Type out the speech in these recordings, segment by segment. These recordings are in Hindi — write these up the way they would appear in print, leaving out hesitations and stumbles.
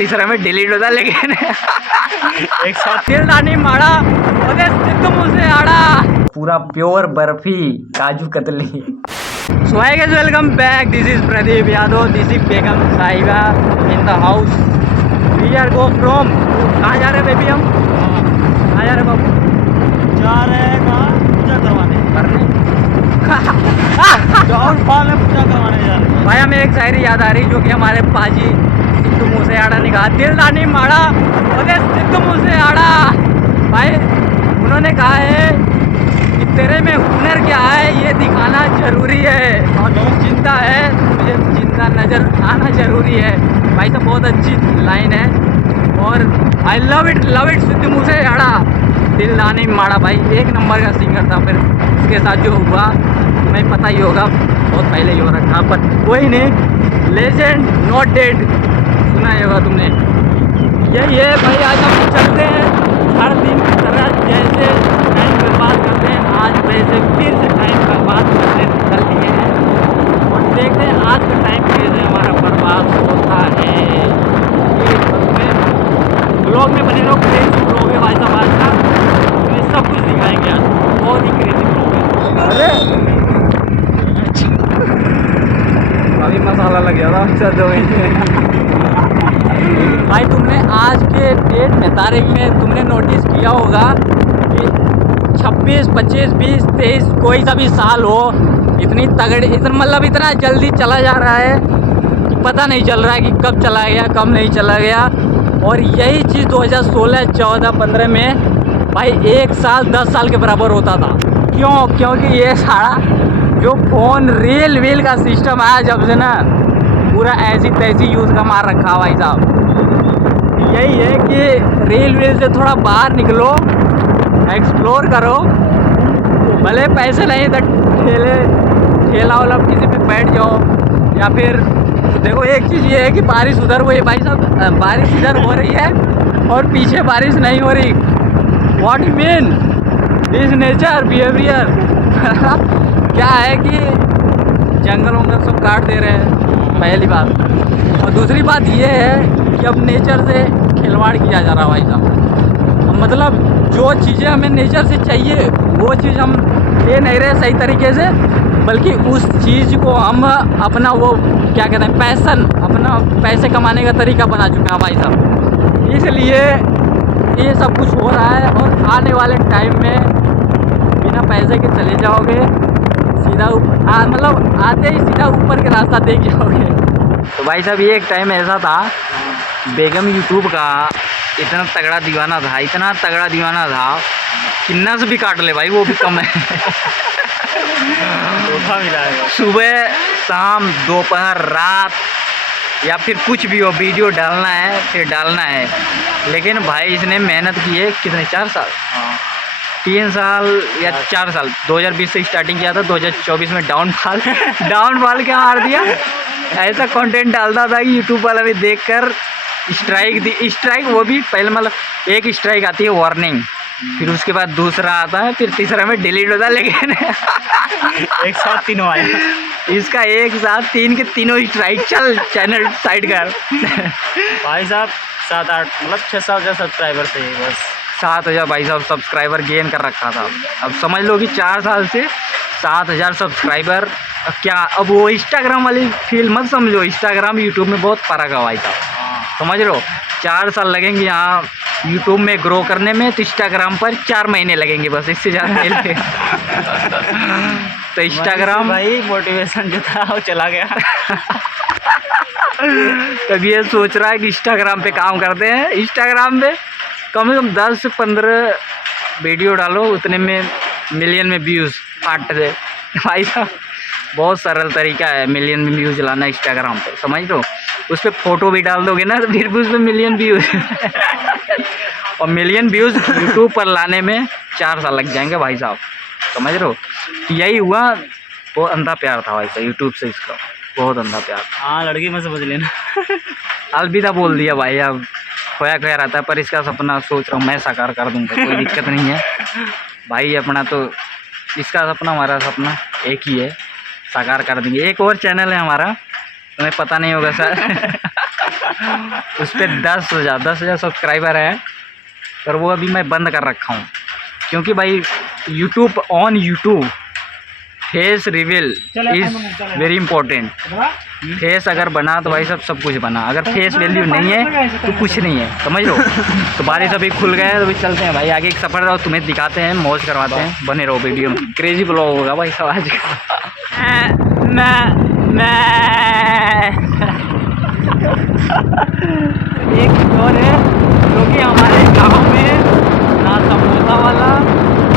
तीसरा में डिलीट होता, लेकिन एक साथ दिलदानी माड़ा और सिद्धू मूसेवाला पूरा प्योर barfi kaju katli. So hi guys, welcome back. This is Pradeep Yadav, this is Begum Sahiba in the house. We are go from, कहाँ जा रहे हैं बेबी हम? कहाँ जा रहे बाबू? जा रहे हैं कहाँ? पूजा करवाने। डाउनफॉल में पूजा करवाने जा रहे हैं भाई हमें एक शायरी याद आ रही जो कि हमारे पाजी सिद्धू मूसेवाला ने कहा, दिलदानी माड़ा और सिद्धू मूसेवाला। भाई उन्होंने कहा है कि तेरे में हुनर क्या है ये दिखाना जरूरी है, और जो जिंदा है मुझे जिंदा नजर आना जरूरी है। भाई तो बहुत अच्छी लाइन है और I love it Sidhu Moosewala. दिलदानी माड़ा भाई एक नंबर का सिंगर था। फिर उसके साथ जो हुआ तुम्हें पता ही होगा, बहुत पहले ही हो रखा, पर कोई नहीं, लेजेंड नॉट डेड सुना ही होगा तुमने। यही है भाई, आज हम चलते हैं हर दिन की तरह जैसे टाइम बर्बाद करते हैं, आज वैसे फिर से टाइम बर्बाद करते निकल लिए हैं और देखते हैं आज का टाइम कैसे हमारा बर्बाद होता है। ब्लॉग में बने लोग क्रेजी ब्लॉग है भाई साहब, आज का तुम्हें सब कुछ दिखाएंगे आज, बहुत ही क्रेजी ब्लॉग है। अरे अभी मसाला लग गया था अच्छा। भाई तुमने आज के डेट में तारीख में तुमने नोटिस किया होगा कि 26, 25, 20, 23 कोई सा भी साल हो, इतनी तगड़ी मतलब इतना जल्दी चला जा रहा है कि पता नहीं चल रहा है कि कब चला गया कब नहीं चला गया। और यही चीज़ 2016, 14, 15 में भाई एक साल 10 साल के बराबर होता था। क्यों? क्योंकि ये सारा जो फ़ोन रील वील का सिस्टम आया जब से ना, पूरा ऐसी तैसी यूज़ का मार रखा भाई साहब। यही है कि रील वील से थोड़ा बाहर निकलो, एक्सप्लोर करो, भले पैसे नहीं तो ठेला वाला किसी पे बैठ जाओ, या फिर देखो एक चीज़ ये है कि बारिश उधर हुई भाई साहब, बारिश इधर हो रही है और पीछे बारिश नहीं हो रही। What you mean this nature behaviour. क्या है कि जंगल वंगल सब काट दे रहे हैं पहली बात, और दूसरी बात ये है कि अब नेचर से खिलवाड़ किया जा रहा है भाई साहब। मतलब जो चीज़ें हमें नेचर से चाहिए वो चीज़ हम ले नहीं रहे सही तरीके से, बल्कि उस चीज़ को हम अपना वो क्या कहते हैं पैसन, अपना पैसे कमाने का तरीका बना चुके हैं भाई साहब। इसलिए ये सब कुछ हो रहा है और आने वाले टाइम में बिना पैसे के चले जाओगे सीधा मतलब आते ही सीधा ऊपर के रास्ता देख जाओगे। तो भाई साहब ये एक टाइम ऐसा था, बेगम यूट्यूब का इतना तगड़ा दीवाना था, इतना तगड़ा दीवाना था कि नस भी काट ले भाई वो भी कम है। धोखा मिला है। सुबह शाम दोपहर रात या फिर कुछ भी हो, वीडियो डालना है फिर डालना है। लेकिन भाई इसने मेहनत की है कितने, 4 साल, 3 साल या 4 साल, 2020 से स्टार्टिंग किया था, 2024 में डाउनफॉल क्या मार दिया। ऐसा कंटेंट डालता था कि यूट्यूब वाला भी देखकर स्ट्राइक वो भी पहले मतलब एक स्ट्राइक आती है वार्निंग, फिर उसके बाद दूसरा आता है, फिर तीसरा में डिलीट होता है। लेकिन एक साथ तीनों आए, इसका एक साथ 3 के तीनों स्ट्राइक, चल चैनल साइड कर। भाई साहब 7-8 मतलब 6-7 हज़ार सब्सक्राइबर थे बस। 7,000 भाई साहब सब्सक्राइबर गेन कर रखा था। अब समझ लो कि 4 साल से 7,000 सब्सक्राइबर। क्या अब वो इंस्टाग्राम वाली फील मत समझो, इंस्टाग्राम यूट्यूब में बहुत फर्क है भाई साहब, समझ रहे हो। 4 साल लगेंगे यहाँ यूट्यूब में ग्रो करने में, तो इंस्टाग्राम पर 4 महीने लगेंगे बस, इससे ज़्यादा नहीं लगेगा। तो इंस्टाग्राम भाई मोटिवेशन जो था वो चला गया। तब ये सोच रहा है कि इंस्टाग्राम पे काम करते हैं। इंस्टाग्राम पे कम से कम 10 से 15 वीडियो डालो, उतने में मिलियन में व्यूज़ फट से। भाई साहब बहुत सरल तरीका है मिलियन में व्यूज़ लाना इंस्टाग्राम पे, समझ लो। उस पर फ़ोटो भी डाल दोगे ना तो फिर भी उस पर मिलियन व्यूज़। और मिलियन व्यूज़ यूट्यूब पर लाने में 4 साल लग जाएंगे भाई साहब, समझ रहे हो। तो यही हुआ, बहुत अंधा प्यार था भाई साहब यूट्यूब से, इसका बहुत अंधा प्यार। हाँ लड़की में समझ लेना। अलविदा बोल दिया भाई, अब खोया खोया रहता है, पर इसका सपना सोच रहा हूँ मैं साकार कर दूँगा, कोई दिक्कत नहीं है भाई। अपना तो इसका सपना हमारा सपना एक ही है, साकार कर देंगे। एक और चैनल है हमारा, तुम्हें पता नहीं होगा सर। उस पर 10,000 सब्सक्राइबर है, पर वो अभी मैं बंद कर रखा हूँ क्योंकि भाई YouTube face reveal is very important. Face अगर बना तो भाई सब कुछ बना, अगर फेस वैल्यू नहीं है तो कुछ नहीं है, समझ लो। तो बारिश अभी खुल गए तो अभी चलते हैं भाई आगे एक सफ़र और तुम्हें दिखाते हैं, मौज करवाते हैं, बने रहो वीडियो में। क्रेजी ब्लॉग होगा भाई सब आज एक और है जो कि हमारे गांव में ना समोसा वाला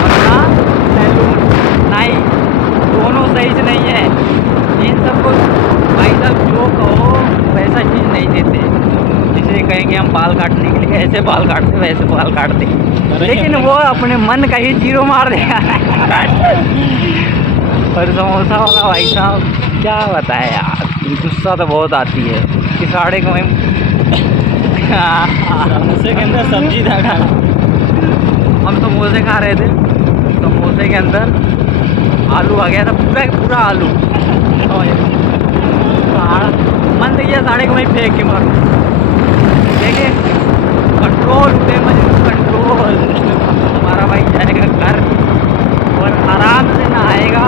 और ना सैलून नाई दोनों सही से नहीं है। इन सबको भाई साहब जो कहो वैसा चीज़ नहीं देते। जैसे कहेंगे हम बाल काटने के लिए ऐसे बाल काटते वैसे बाल काटते, लेकिन वो अपने मन का ही जीरो मार देगा। और समोसा वाला भाई साहब क्या बताए यार, गुस्सा तो बहुत आती है कि साढ़े को समोसे के अंदर सब्जी था खाना। हम समोसे खा रहे थे, समोसे के अंदर आलू आ गया था, पूरा पूरा आलू। मन तो किया साढ़े को वहीं फेंक के मारूं, लेकिन कंट्रोल हुए मुझे, कंट्रोल। हमारा भाई जाएगा घर और आराम से नहाएगा,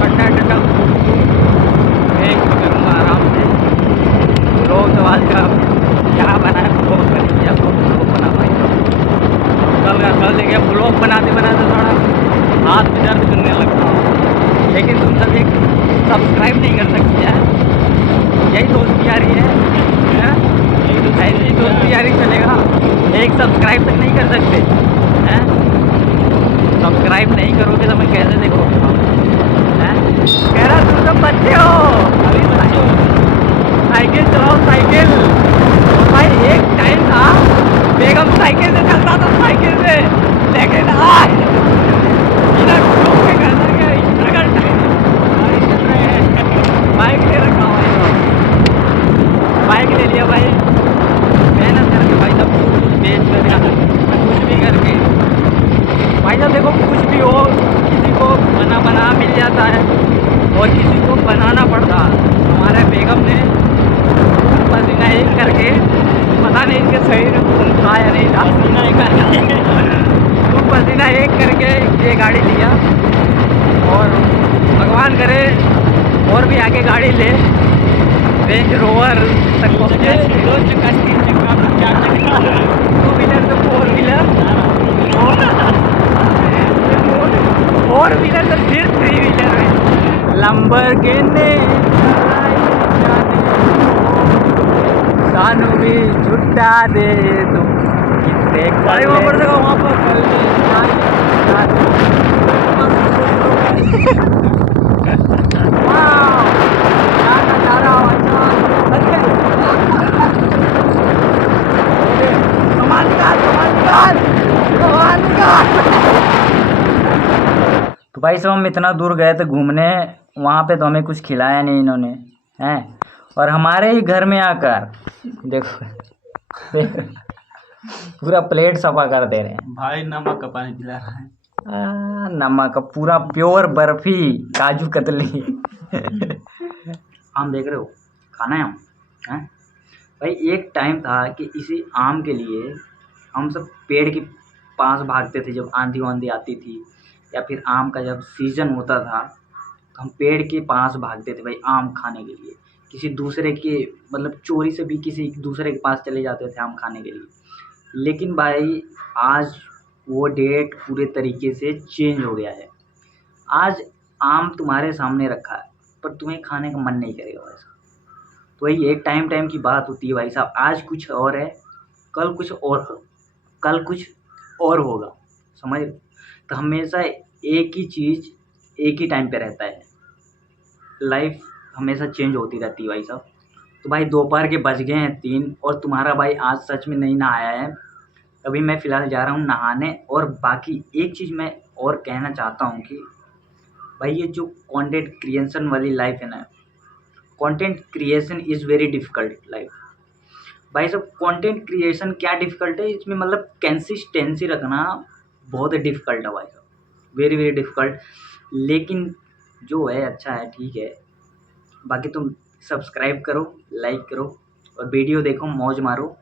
ठंडा ठंडा फेंक करूँगा आराम से। लोग तो आज का क्या बना है, ब्लॉग बन गया, ब्लॉग बना भाई कल देखिए ब्लॉग बनाते बनाते थोड़ा हाथ में दर्द करने लगता, लेकिन तुम सब एक सब्सक्राइब नहीं कर सकती है। यही दोस्ती यारी है, ऐसी दोस्ती यारी चलेगा। एक सब्सक्राइब तक नहीं कर सकते हैं, सब्सक्राइब नहीं करोगे तो मैं कैसे देखो हैं? कह रहा तुम सब बच्चे हो, अभी बच्चे हो, साइकिल चलाओ साइकिल। और भाई एक टाइम था बेगम साइकिल से चलता था, साइकिल से, लेकिन आज बिना ठोक के घर तक गया, स्ट्रगल टाइम चल रहे हैं। बाइक ले रखा हूँ, बाइक ले लिया भाई, मेहनत करके भाई साहब कुछ बेच कर कुछ भी करके भाई साहब देखो कुछ भी हो, किसी को बना मिल जाता है और किसी को बनाना पड़ता। हमारे बेगम ने पसीना एक करके, पता नहीं इनके शरीर में खून था या नहीं था, पसीना एक करके पसीना एक करके ये गाड़ी लिया, और भगवान करे और भी आगे गाड़ी ले, रेंज रोवर तक पहुँचे, 2 चक्का 3 चक्का 4 चक्का, 2 व्हीलर से 4 व्हीलर, 4 व्हीलर से फिर 3 व्हीलर में लंबरगिनी सानू भी छुट्टा दे दो कितने भाई वहाँ पर देखो, वहाँ पर तो भाई साहब हम इतना दूर गए थे घूमने, वहाँ पे तो हमें कुछ खिलाया नहीं इन्होंने हैं, और हमारे ही घर में आकर देखो पूरा प्लेट सफा कर दे रहे हैं भाई, नमक का पानी पिला रहा है। नमक का पूरा प्योर बर्फी काजू कतली। आम देख रहे हो, खाना है आम हैं भाई। एक टाइम था कि इसी आम के लिए हम सब पेड़ के पास भागते थे जब आंधी वांधी आती थी, या फिर आम का जब सीज़न होता था तो हम पेड़ के पास भागते थे भाई आम खाने के लिए। किसी दूसरे के मतलब चोरी से भी किसी दूसरे के पास चले जाते थे आम खाने के लिए। लेकिन भाई आज वो डेट पूरे तरीके से चेंज हो गया है। आज आम तुम्हारे सामने रखा है पर तुम्हें खाने का मन नहीं करेगा वैसा। तो वही एक टाइम की बात होती है भाई साहब, आज कुछ और है, कल कुछ और होगा, समझ रहे हो? तो हमेशा एक ही चीज़ एक ही टाइम पे रहता है, लाइफ हमेशा चेंज होती रहती है भाई साहब। तो भाई दोपहर के बज गए हैं 3 और तुम्हारा भाई आज सच में नहीं नहाया है। अभी मैं फ़िलहाल जा रहा हूँ नहाने। और बाकी एक चीज़ मैं और कहना चाहता हूँ कि भाई ये जो कंटेंट क्रिएशन वाली लाइफ है ना, content creation is very difficult life भाई साहब। कंटेंट क्रिएशन क्या डिफ़िकल्ट है इसमें, मतलब कंसिस्टेंसी रखना बहुत डिफ़िकल्ट है भाई साहब, वेरी वेरी डिफ़िकल्ट। लेकिन जो है अच्छा है, ठीक है। बाकी तुम सब्सक्राइब करो, लाइक करो और वीडियो देखो, मौज मारो।